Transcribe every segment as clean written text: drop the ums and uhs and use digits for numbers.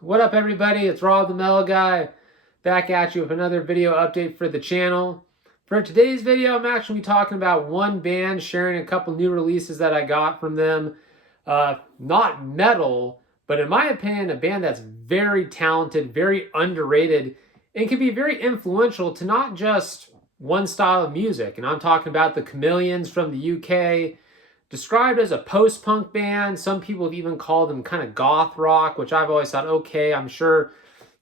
What up, everybody? It's Rob the Mellow Guy, back at you with another video update for the channel. For today's video, I'm actually talking about one band, sharing a couple new releases that I got from them. Not metal, but in my opinion, a band that's very talented, very underrated, and can be very influential to not just one style of music. And I'm talking about the Chameleons from the UK. Described as a post-punk band. Some people have even called them kind of goth rock, which I've always thought, okay, I'm sure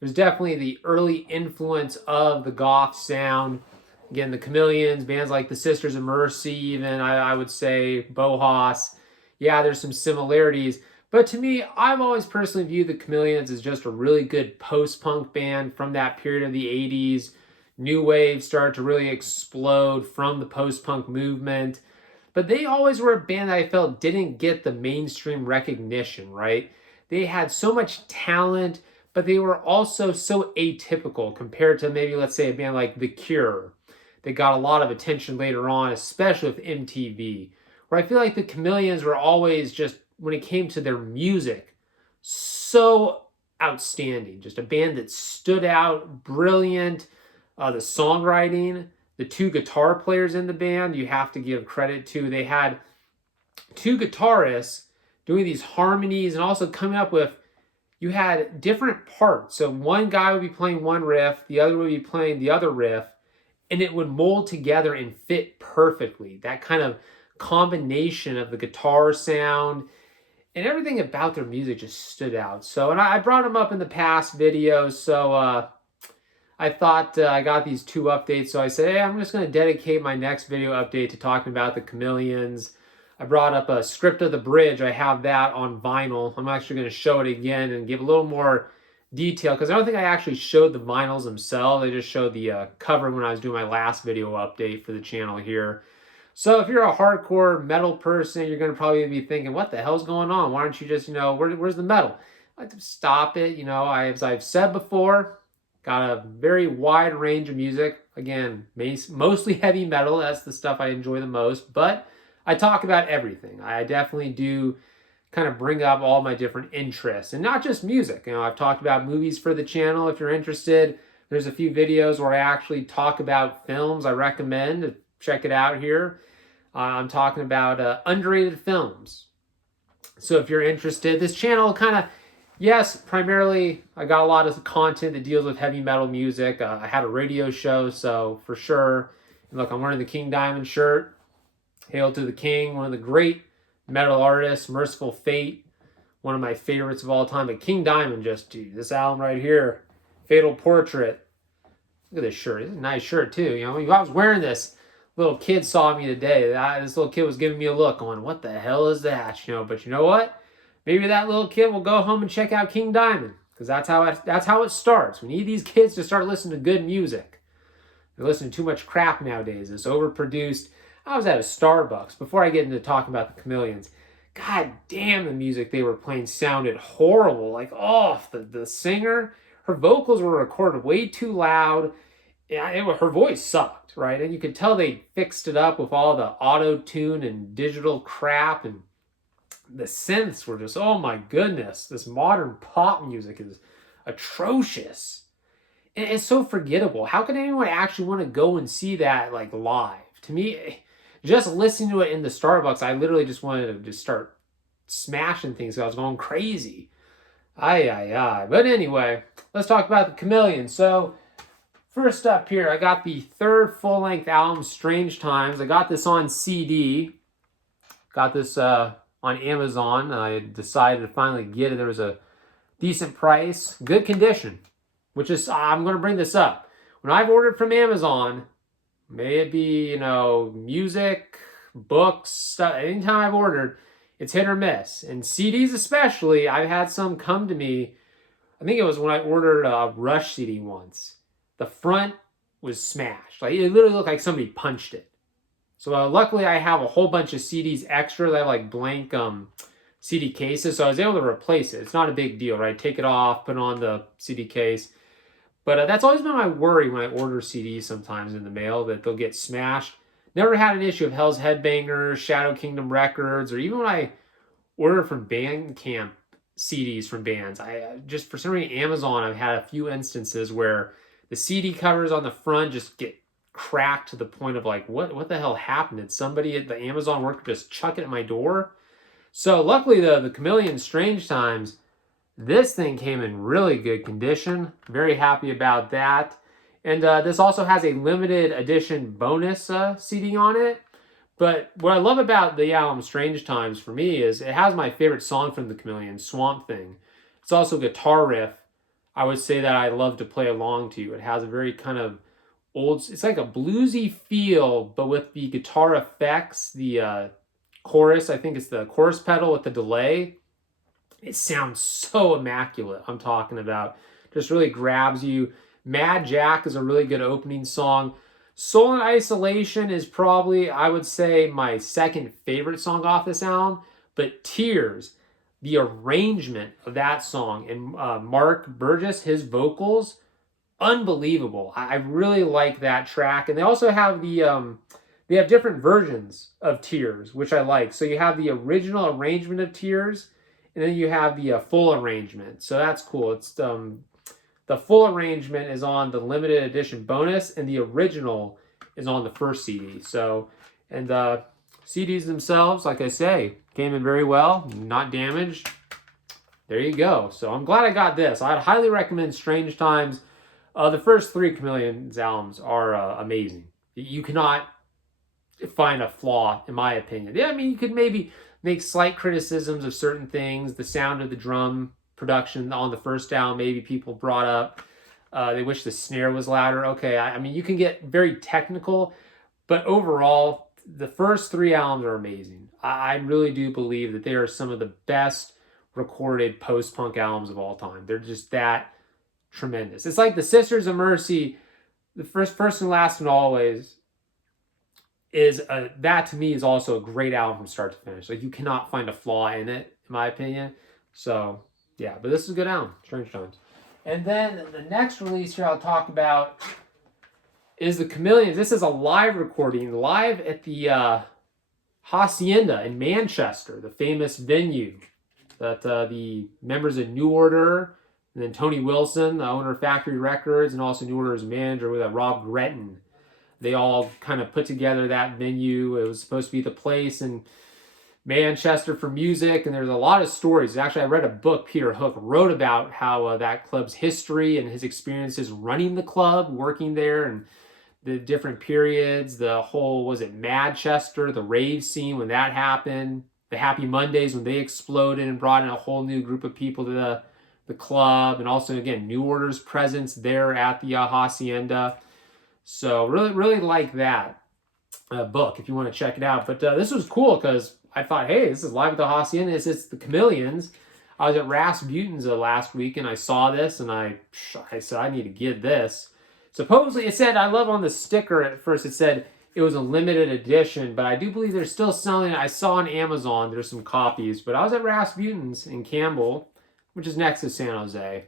there's definitely the early influence of the goth sound. Again, the Chameleons, bands like the Sisters of Mercy, even I would say Bohas. Yeah, there's some similarities. But to me, I've always personally viewed the Chameleons as just a really good post-punk band from that period of the 80s. New wave started to really explode from the post-punk movement. But they always were a band that I felt didn't get the mainstream recognition, right? They had so much talent, but they were also so atypical compared to maybe, let's say, a band like The Cure. They got a lot of attention later on, especially with MTV. Where I feel like the Chameleons were always just, when it came to their music, so outstanding. Just a band that stood out, brilliant. The songwriting, the two guitar players in the band, you have to give credit to. They had two guitarists doing these harmonies and also coming up with, you had different parts. So one guy would be playing one riff, the other would be playing the other riff, and it would mold together and fit perfectly. That kind of combination of the guitar sound and everything about their music just stood out. So, and I brought them up in the past videos, so I thought I got these two updates, so I said, hey, I'm just going to dedicate my next video update to talking about the Chameleons. I brought up a script of the bridge. I have that on vinyl. I'm actually going to show it again and give a little more detail, because I don't think I actually showed the vinyls themselves. I just showed the cover when I was doing my last video update for the channel here. So if you're a hardcore metal person, you're going to probably be thinking, what the hell's going on? Why don't you just, where's the metal? I like to stop it. As I've said before, got a very wide range of music. Again, mostly heavy metal. That's the stuff I enjoy the most. But I talk about everything. I definitely do kind of bring up all my different interests. And not just music. I've talked about movies for the channel. If you're interested, there's a few videos where I actually talk about films. I recommend to check it out here. I'm talking about underrated films. So if you're interested, this channel kind of, yes, primarily I got a lot of content that deals with heavy metal music. I had a radio show, so for sure. And look, I'm wearing the King Diamond shirt. Hail to the King, one of the great metal artists, Merciful Fate, one of my favorites of all time. But King Diamond, just, dude, this album right here, Fatal Portrait. Look at this shirt. It's a nice shirt, too. If I was wearing this, little kid saw me today. This little kid was giving me a look on, what the hell is that? But you know what? Maybe that little kid will go home and check out King Diamond, because that's how it starts. We need these kids to start listening to good music. They're listening to too much crap nowadays. It's overproduced. I was at a Starbucks before I get into talking about the Chameleons. God damn, the music they were playing sounded horrible. Like, the singer, her vocals were recorded way too loud. Her voice sucked, right? And you could tell they fixed it up with all the auto-tune and digital crap, and the synths were just, oh my goodness, this modern pop music is atrocious. And it's so forgettable. How could anyone actually want to go and see that live? To me, just listening to it in the Starbucks, I literally just wanted to just start smashing things. I was going crazy. But anyway, let's talk about the Chameleons. So first up here, I got the third full-length album, Strange Times. I got this on CD. Got this on Amazon. I decided to finally get it. There was a decent price, good condition, which is, I'm going to bring this up. When I've ordered from Amazon, may it be, music, books, stuff, anytime I've ordered, it's hit or miss. And CDs especially, I've had some come to me. I think it was when I ordered a Rush CD once. The front was smashed. It literally looked like somebody punched it. So luckily I have a whole bunch of CDs extra. They have blank CD cases, so I was able to replace it. It's not a big deal, right? Take it off, put on the CD case. But that's always been my worry when I order CDs sometimes in the mail, that they'll get smashed. Never had an issue with Hell's Headbangers, Shadow Kingdom Records, or even when I ordered from Bandcamp CDs from bands. I just, for some reason, Amazon, I've had a few instances where the CD covers on the front just get cracked to the point of like, what the hell happened? Did somebody at the Amazon worker just chuck it at my door? So luckily, the Chameleons Strange Times, this thing came in really good condition. Very happy about that. And this also has a limited edition bonus CD on it. But what I love about the album Strange Times for me is it has my favorite song from the Chameleons, Swamp Thing. It's also a guitar riff I would say that I love to play along to. It has a very kind of old, it's like a bluesy feel, but with the guitar effects, the chorus, I think it's the chorus pedal with the delay. It sounds so immaculate. I'm talking about just really grabs you. Mad Jack is a really good opening song. Soul in Isolation is probably, I would say, my second favorite song off this album. But Tears, the arrangement of that song, and Mark Burgess, his vocals, unbelievable. I really like that track. And they also have they have different versions of Tears, which I like. So you have the original arrangement of Tears, and then you have the full arrangement. So that's cool. It's the full arrangement is on the limited edition bonus, and the original is on the first CD. So, and CDs themselves, like I say, came in very well, not damaged. There you go. So I'm glad I got this. I'd highly recommend Strange Times. The first three Chameleons albums are amazing. You cannot find a flaw, in my opinion. Yeah, I mean, you could maybe make slight criticisms of certain things. The sound of the drum production on the first album, maybe people brought up. They wish the snare was louder. Okay, I mean, you can get very technical, but overall, the first three albums are amazing. I really do believe that they are some of the best recorded post-punk albums of all time. They're just that tremendous. It's like the Sisters of Mercy, the First and Last and Always, is that to me is also a great album from start to finish. Like, you cannot find a flaw in it, in my opinion. So yeah, but this is a good album, Strange Times. And then the next release here I'll talk about is the Chameleons. This is a live recording, live at the Hacienda in Manchester, the famous venue that the members of New Order, and then Tony Wilson, the owner of Factory Records, and also New Order's manager with Rob Gretton, they all kind of put together that venue. It was supposed to be the place in Manchester for music, and there's a lot of stories. Actually, I read a book Peter Hook wrote about how that club's history and his experiences running the club, working there, and the different periods, the whole, was it Manchester, the rave scene when that happened, the Happy Mondays when they exploded and brought in a whole new group of people to the club, and also, again, New Order's presence there at the Hacienda. So really like that book if you want to check it out. But this was cool because I thought, hey, this is live at the Hacienda. It's the Chameleons. I was at Rasputin's last week and I saw this and I said, I need to get this. Supposedly, it said, I love on the sticker at first, it said it was a limited edition, but I do believe they're still selling it. I saw on Amazon, there's some copies, but I was at Rasputin's in Campbell, which is next to San Jose.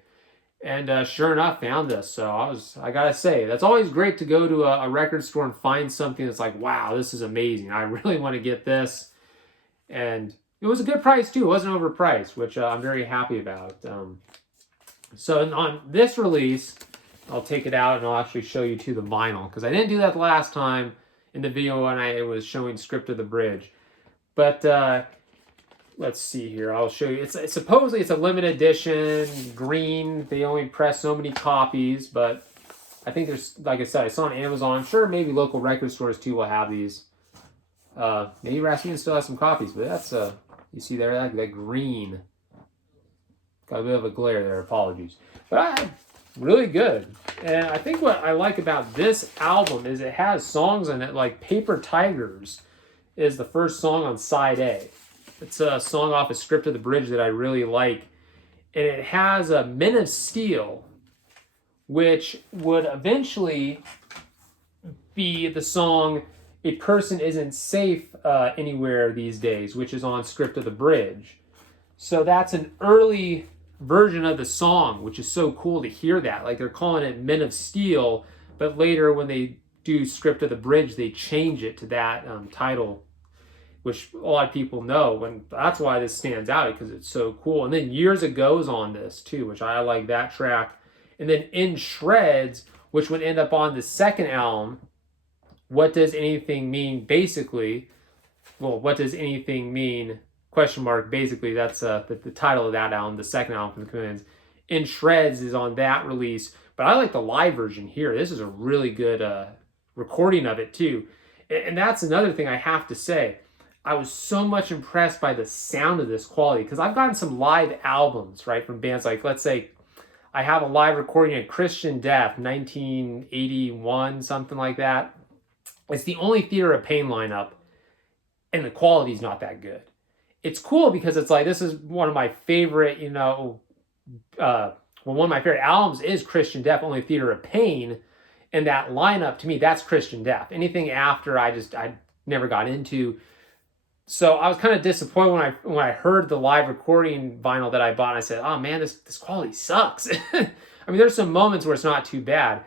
And sure enough, found this. So I gotta say, that's always great to go to a record store and find something that's like, wow, this is amazing. I really want to get this. And it was a good price too. It wasn't overpriced, which I'm very happy about. So on this release, I'll take it out and I'll actually show you to the vinyl, because I didn't do that the last time in the video when I was showing Script of the Bridge. But let's see here. I'll show you. It's supposedly it's a limited edition, green. They only press so many copies, but I think there's, like I said, I saw on Amazon. I'm sure maybe local record stores too will have these. Maybe Rasputin still has some copies, but that's you see there that green. Got a bit of a glare there. Apologies, but really good. And I think what I like about this album is it has songs in it like Paper Tigers is the first song on side A. It's a song off a Script of the Bridge that I really like. And it has a Men of Steel, which would eventually be the song A Person Isn't Safe Anywhere These Days, which is on Script of the Bridge. So that's an early version of the song, which is so cool to hear that. Like, they're calling it Men of Steel, but later when they do Script of the Bridge, they change it to that title, which a lot of people know, and that's why this stands out, because it's so cool. And then Years Ago's on this too, which I like that track. And then In Shreds, which would end up on the second album, What Does Anything Mean, basically. Well, What Does Anything Mean, question mark, basically, that's the title of that album, the second album from the Chameleons. In Shreds is on that release, but I like the live version here. This is a really good recording of it too. And that's another thing I have to say. I was so much impressed by the sound of this quality, because I've gotten some live albums, right, from bands like, let's say, I have a live recording of Christian Death, 1981, something like that. It's the only Theater of Pain lineup, and the quality's not that good. It's cool because it's like, this is one of my favorite, one of my favorite albums is Christian Death, only Theater of Pain, and that lineup, to me, that's Christian Death. Anything after, I never got into. So I was kind of disappointed when I heard the live recording vinyl that I bought, and I said, oh man, this quality sucks. I mean, there's some moments where it's not too bad.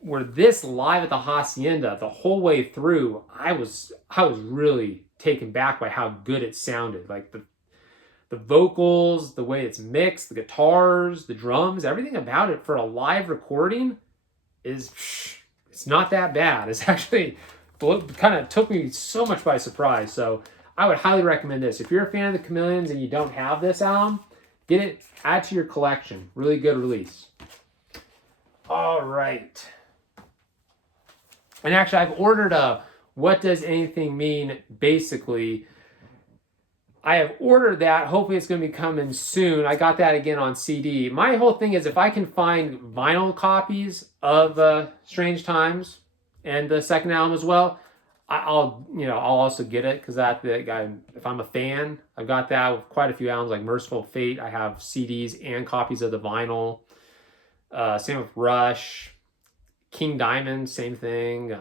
Where this live at the Hacienda, the whole way through, I was really taken back by how good it sounded. Like the vocals, the way it's mixed, the guitars, the drums, everything about it for a live recording it's not that bad. It's actually kind of took me so much by surprise. So I would highly recommend this. If you're a fan of the Chameleons and you don't have this album, get it, add to your collection. Really good release. All right. And actually, I've ordered a What Does Anything Mean, basically. I have ordered that. Hopefully it's going to be coming soon. I got that again on CD. My whole thing is, if I can find vinyl copies of Strange Times and the second album as well, I'll also get it, because if I'm a fan, I've got that with quite a few albums like Merciful Fate. I have CDs and copies of the vinyl. Same with Rush, King Diamond, same thing.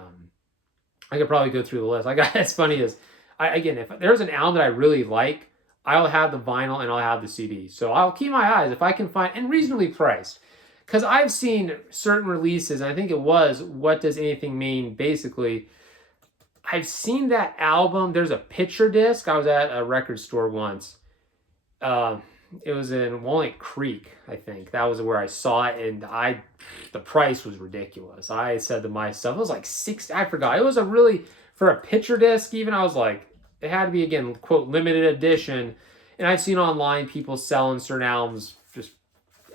I could probably go through the list. It's funny is, if there's an album that I really like, I'll have the vinyl and I'll have the CD. So I'll keep my eyes if I can find, and reasonably priced. Because I've seen certain releases, and I think it was What Does Anything Mean, basically. I've seen that album. There's a picture disc. I was at a record store once. It was in Walnut Creek, I think. That was where I saw it, and the price was ridiculous. I said to myself, it was like I forgot. It was for a picture disc even, I was like, it had to be, again, quote, limited edition. And I've seen online people selling certain albums just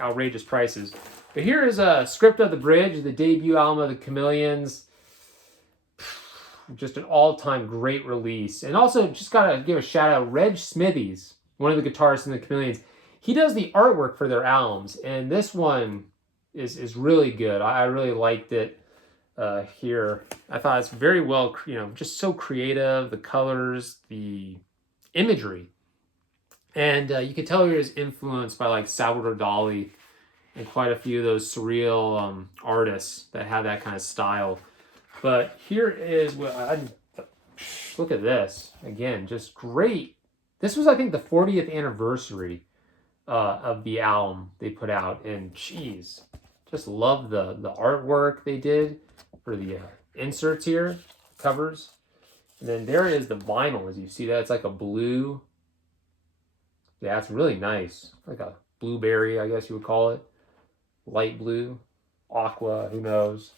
outrageous prices. But here is a Script of the Bridge, the debut album of the Chameleons. Just an all-time great release. And also, just gotta give a shout out, Reg Smithies, one of the guitarists in the Chameleons. He does the artwork for their albums, and this one is really good. I really liked it here. I thought it's very well, just so creative, the colors, the imagery. And you can tell he was influenced by like Salvador Dali and quite a few of those surreal artists that have that kind of style. But here is look at this. Again, just great. This was, I think, the 40th anniversary of the album they put out. And geez, just love the artwork they did for the inserts here, covers. And then there is the vinyl, as you see that. It's like a blue. Yeah, it's really nice. Like a blueberry, I guess you would call it. Light blue, aqua, who knows.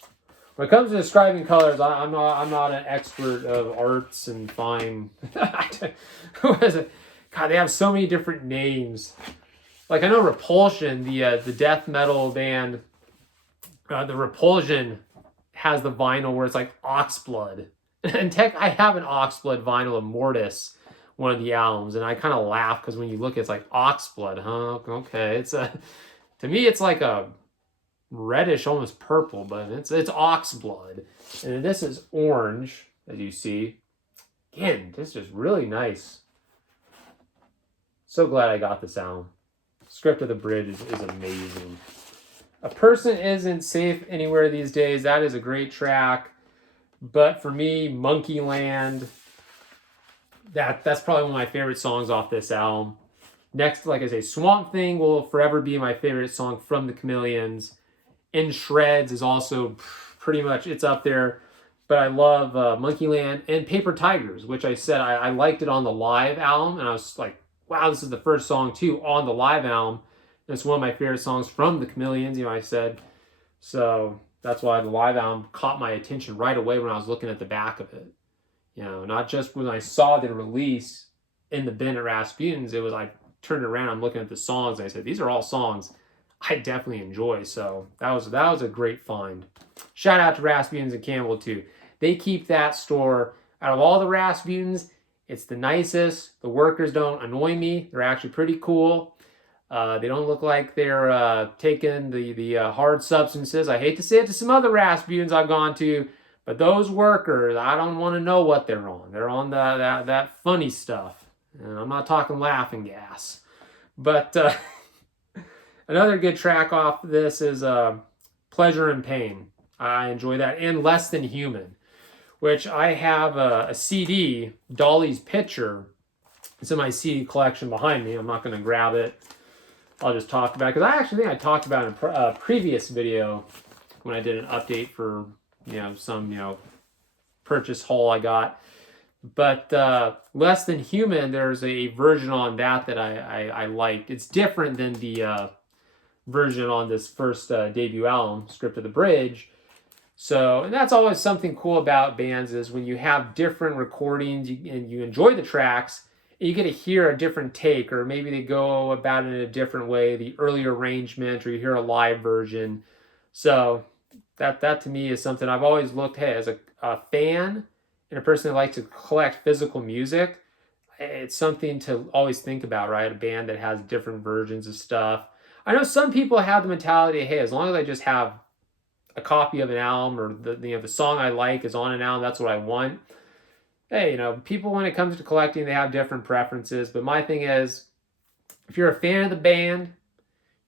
When it comes to describing colors, I'm not an expert of arts and fine. What is it? God, they have so many different names. Like I know Repulsion, the death metal band. The Repulsion has the vinyl where it's like Oxblood, and I have an Oxblood vinyl of Mortis, one of the albums, and I kind of laugh because when you look, it's like Oxblood, huh? Okay, to me it's like a reddish, almost purple, but it's Oxblood. And this is orange, as you see. Again, this is really nice. So glad I got this album. Script of the Bridge is amazing. A Person Isn't Safe Anywhere These Days, that is a great track. But for me, Monkeyland, that's probably one of my favorite songs off this album. Next, like I say, Swamp Thing will forever be my favorite song from the Chameleons. In Shreds is also pretty much, it's up there. But I love Monkeyland and Paper Tigers, which I said I liked it on the live album, and I was like, wow, this is the first song too on the live album. And it's one of my favorite songs from the Chameleons, I said. So that's why the live album caught my attention right away when I was looking at the back of it. Not just when I saw the release in the bin at Rasputin's, it was I turned around, I'm looking at the songs, and I said, these are all songs I definitely enjoy. So that was a great find. Shout out to Rasputin's and Campbell too. They keep that store, out of all the Rasputins, it's the nicest. The workers don't annoy me. They're actually pretty cool. They don't look like they're taking the hard substances. I hate to say it to some other Rasputins I've gone to, but those workers, I don't want to know what they're on. They're on that funny stuff. And I'm not talking laughing gas. But another good track off this is Pleasure and Pain. I enjoy that. And Less Than Human, which I have a CD, Dolly's Picture. It's in my CD collection behind me. I'm not going to grab it. I'll just talk about it, because I actually think I talked about it in a previous video when I did an update for some purchase haul I got. But Less Than Human, there's a version on that I liked. It's different than the version on this first debut album, Script of the Bridge. So, and that's always something cool about bands, is when you have different recordings and you enjoy the tracks, you get to hear a different take, or maybe they go about it in a different way, the early arrangement, or you hear a live version. So that to me is something I've always looked at as a fan and a person that likes to collect physical music. It's something to always think about, right? A band that has different versions of stuff. I know some people have the mentality, hey, as long as I just have a copy of an album, or the song I like is on an album, that's what I want. Hey, people, when it comes to collecting, they have different preferences. But my thing is, if you're a fan of the band,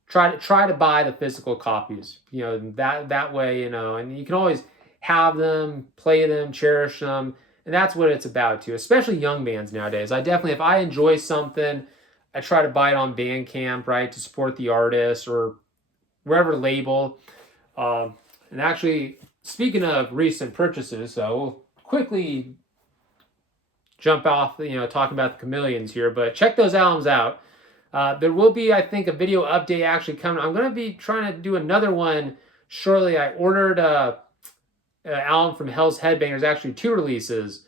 try to buy the physical copies. That way, and you can always have them, play them, cherish them, and that's what it's about too. Especially young bands nowadays. If I enjoy something, I try to buy it on Bandcamp, right, to support the artist or wherever label. And actually, speaking of recent purchases, so we'll quickly jump off, talking about the Chameleons here, but check those albums out. There will be, I think, a video update actually coming. I'm going to be trying to do another one shortly. I ordered an album from Hell's Headbangers, actually 2 releases.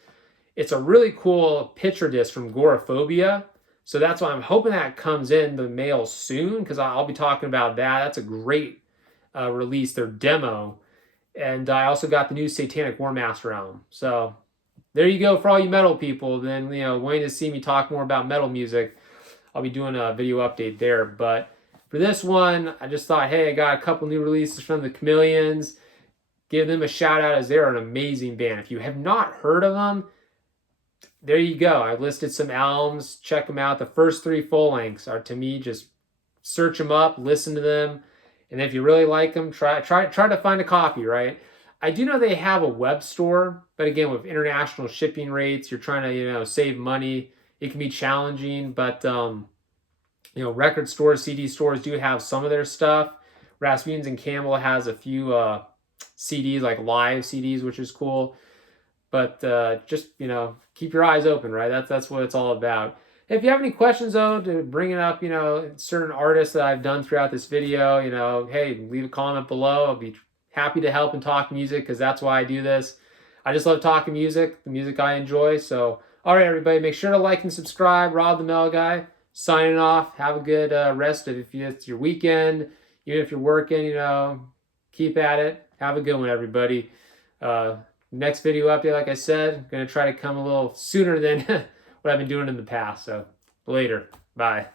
It's a really cool picture disc from Goraphobia. So that's why I'm hoping that comes in the mail soon, because I'll be talking about that. That's a great release, their demo. And I also got the new Satanic War Master album. So there you go for all you metal people. Then, waiting to see me talk more about metal music, I'll be doing a video update there. But for this one, I just thought, hey, I got a couple new releases from the Chameleons. Give them a shout out, as they're an amazing band. If you have not heard of them, there you go. I've listed some albums. Check them out. The first 3 full lengths are, to me, just search them up, listen to them. And if you really like them, try to find a copy, right? I do know they have a web store, but again, with international shipping rates, you're trying to, save money. It can be challenging, but, record stores, CD stores do have some of their stuff. Rasputin's and Campbell has a few CDs, like live CDs, which is cool. But just, keep your eyes open, right? That's what it's all about. If you have any questions, though, to bring it up, certain artists that I've done throughout this video, hey, leave a comment below. I'll be happy to help and talk music, because that's why I do this. I just love talking music, the music I enjoy. So, all right, everybody, make sure to like and subscribe. Rob the Metal Guy, signing off. Have a good rest of if it's your weekend. Even if you're working, keep at it. Have a good one, everybody. Next video update, like I said, I'm going to try to come a little sooner than what I've been doing in the past. So later. Bye.